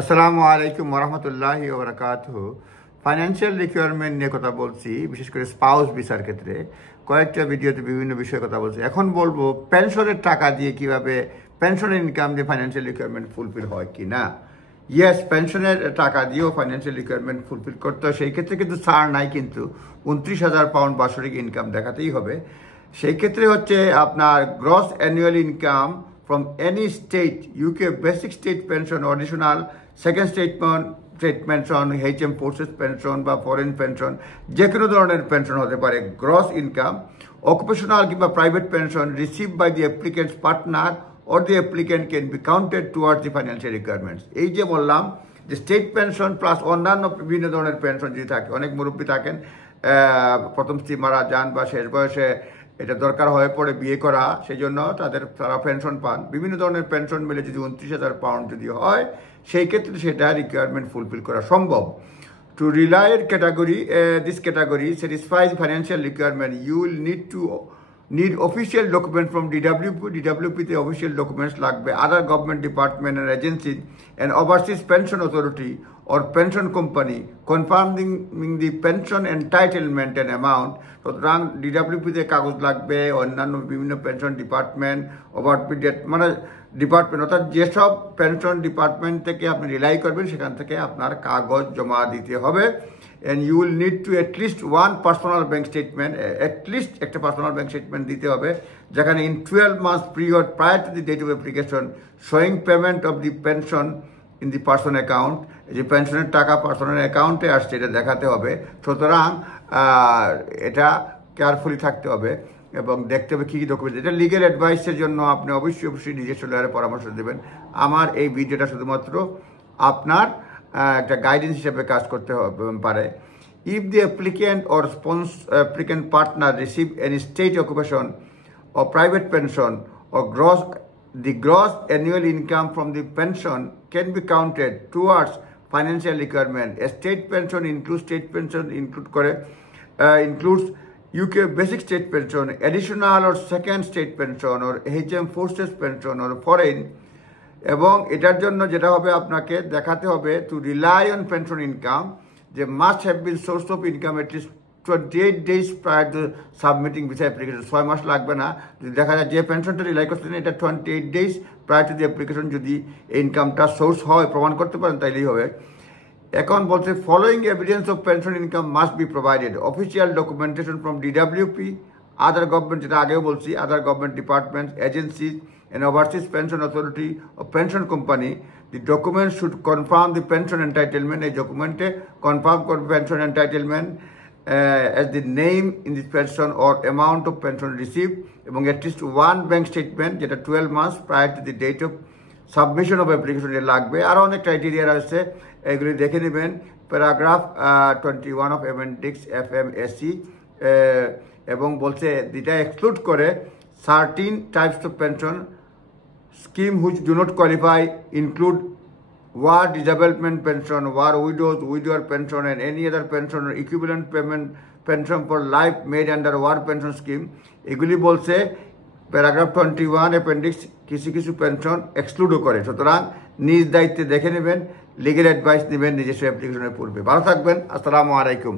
আসসালামু আলাইকুম ওরহমতুল্লাহি ওবরাকাতুহু। ফাইন্যান্সিয়াল রিকোয়ারমেন্ট নিয়ে কথা বলছি, বিশেষ করে স্পাউস ভিসার ক্ষেত্রে কয়েকটা ভিডিওতে বিভিন্ন বিষয়ে কথা বলছি। এখন বলবো পেনশনের টাকা দিয়ে কিভাবে পেনশনের ইনকাম দিয়ে ফাইন্যান্সিয়াল রিকোয়ারমেন্ট ফুলফিল হয় কি না। ইয়েস, পেনশনের টাকা দিয়েও ফাইন্যান্সিয়াল রিকোয়ারমেন্ট ফুলফিল করতে হয়। সেই ক্ষেত্রে কিন্তু ছাড় নাই, কিন্তু 29,000 পাউন্ড বার্ষিক ইনকাম দেখাতেই হবে। সেই ক্ষেত্রে হচ্ছে আপনার gross annual income from any state, UK basic state pension or additional second state pension, HM forces pension বা foreign pension, যে কোনো ধরনের পেনশন হতে পারে। গ্রস ইনকাম, occupational কিংবা private pension received by the applicant's partner or the applicant can be counted towards the financial requirements. এই যে বললাম যে স্টেট পেনশন প্লাস অন্যান্য বিভিন্ন ধরনের পেনশন যদি থাকে, অনেক মুরব্বী থাকেন প্রথম স্ত্রী মারা যান বা শেষ বয়সে এটা দরকার হয়ে পড়ে বিয়ে করা, সেই জন্য তারা পেনশন পান। বিভিন্ন ধরনের পেনশন মিলে যদি 29,000 পাউন্ড যদি হয়, সেই ক্ষেত্রে সেটা রিকোয়ারমেন্ট ফুলফিল করা সম্ভব। To relied category, this category satisfies financial requirement, you will need official document from DWP তে অফিসিয়াল ডকুমেন্টস লাগবে, other government department and agency and overseas pension authority or pension company confirming the pension entitlement and amount. সুতরাং ডিডাব্লিউপিতে কাগজ লাগবে, অন্যান্য বিভিন্ন pension department মানে department, অর্থাৎ যেসব পেনশন ডিপার্টমেন্ট থেকে আপনি রিলাই করবেন সেখান থেকে আপনার কাগজ জমা দিতে হবে। and you will need to at least one personal bank statement, at least একটা পার্সোনাল ব্যাংক স্টেটমেন্ট দিতে হবে, যেখানে in 12 months period prior to the date of application showing payment of the pension in the person account, যে পেনশনের টাকা পার্সনের অ্যাকাউন্টে আসছে এটা দেখাতে হবে। সুতরাং এটা কেয়ারফুলি থাকতে হবে এবং দেখতে হবে কী কী ডকুমেন্ট। এটা লিগেল অ্যাডভাইসের জন্য আপনি অবশ্যই নিজস্ব লয়ারের পরামর্শ দেবেন। আমার এই ভিডিওটা শুধুমাত্র আপনার একটা গাইডেন্স হিসেবে কাজ করতে পারে। If the applicant or applicant partner receive any state occupation or private pension or the gross annual income from the pension can be counted towards financial requirement. A state pension includes UK basic state pension, additional or second state pension or HM forces pension or foreign, এবং এটার জন্য যেটা হবে আপনাকে দেখাতে হবে to rely on pension income, যে must have been source of income at least 28 days prior to submitting visa application. 6 মাস লাগবে না, যদি দেখা যায় যে পেনশনটা রিলাই করছেন এটা 28 days prior to the application যদি ইনকামটা সোর্স হয় প্রমাণ করতে পারেন তাইলেই হবে। এখন বলছে following evidence of pension income must be provided, official documentation from DWP, other government, যেটা আগেও বলছি, আদার government departments, agencies and overseas pension authority or pension company. The document should confirm the pension entitlement. A document confirm pension entitlement as the name in the pension or amount of pension received, এবং at least one bank statement যেটা 12 months prior to the date of submission of application এ লাগবে। আরও অনেক criteria রয়েছে, এগুলি দেখে নেবেন। Paragraph 21 of appendix FMSC, এবং বলছে যেটা এক্সক্লুড করে 13 types of pension scheme which do not qualify include war disablement pension, war widower pension and any other pension or equivalent payment pension for life made under war pension scheme. এগুলি বলছে paragraph 21 appendix কিছু কিছু pension এক্সক্লুডও করে। সুতরাং নিজ দায়িত্বে দেখে নেবেন, লিগেল অ্যাডভাইস নেবেন নিজস্ব অ্যাপ্লিকেশনের পূর্বে। ভালো থাকবেন, আসসালামু আলাইকুম।